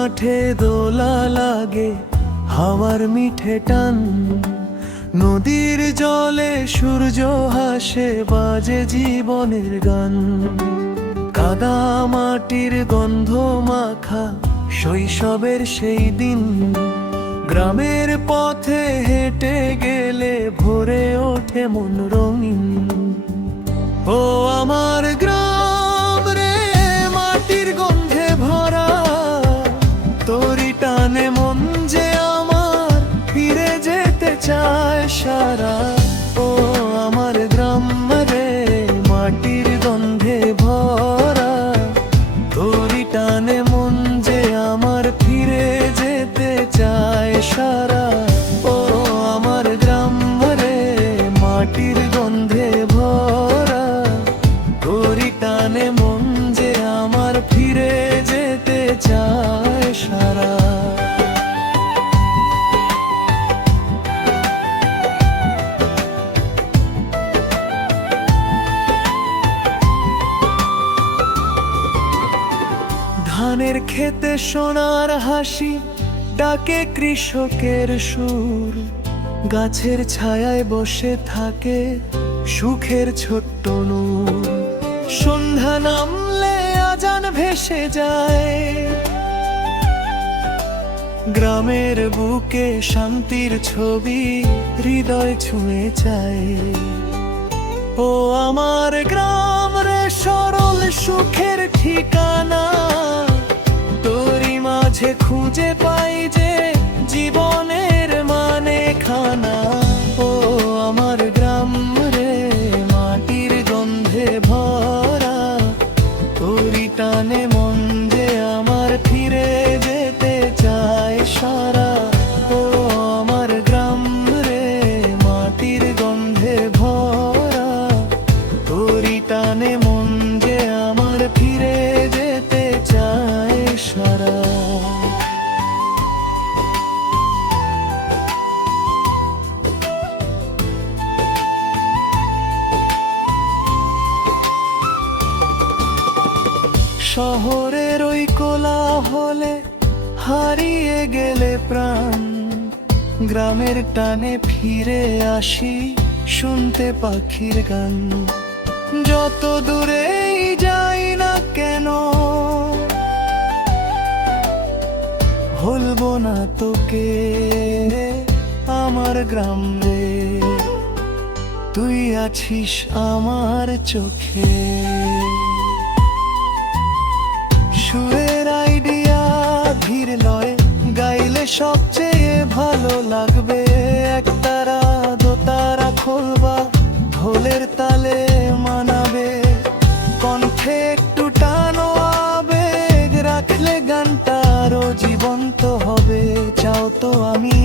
মাঠে দোলা লাগে হাওয়ার মিঠে টান, নদীর জলে সূর্য হাসে বাজে জীবনের গান। কাদা মাটির গন্ধ মাখা শৈশবের সেই দিন, গ্রামের পথে হেঁটে গেলে ভরে ওঠে মন রঙিন। ও আমার গ্রাম রে, মাটির গন্ধে ভরা, তোরি টানে মন যে আমার ফিরে যেতে চায় সারা। ও আমার গ্রাম রে, মাটির গন্ধে ভরা, তোরি টানে মন যে আমার ফিরে যেতে চায় সারা। ও আমার গ্রাম রে, মাটির গন্ধে ভরা, তোরি টানে মন যে আমার ফিরে যেতে চায় সারা। ধানের খেতে সোনার হাসি ডাকে কৃষকের সুর, গাছের ছায়ায় বসে থাকে সুখের ছোট্ট নূর। সন্ধ্যা নামলে আজান ভেসে যায়, গ্রামের বুকে শান্তির ছবি হৃদয় ছুঁয়ে যায়। ও আমার গ্রাম রে, সরল সুখের ঠিকানা, তোরি মাঝে খুঁজে পাই যে জীবনের মানে খানা। ও আমার গ্রাম রে, মাটির গন্ধে ভরা, তোরি টানে মন যে আমার ফিরে যেতে চায় সারা। ও আমার গ্রাম রে, মাটির গন্ধে ভরা, তোরি টানে মন যে আমার ফিরে যেতে চায় সারা। শহরের ওই কোলাহলে হারিয়ে গেলে প্রাণ, গ্রামের টানে ফিরে আসি শুনতে পাখির গান। যত দূরেই যাই না কেন ভুলবো না তোকে আমার গ্রাম রে, তুই আছিস আমার চোখে। সুরের আইডিয়া ধীর লয় গাইলে সবচেয়ে ভালো লাগবে। একতারা দোতারা খোলবা ঢোলের তালে মানাবে, কণ্ঠে একটু টানো আবেগ রাখলে গানটা আরো জীবন্ত হবে। চাও তো আমি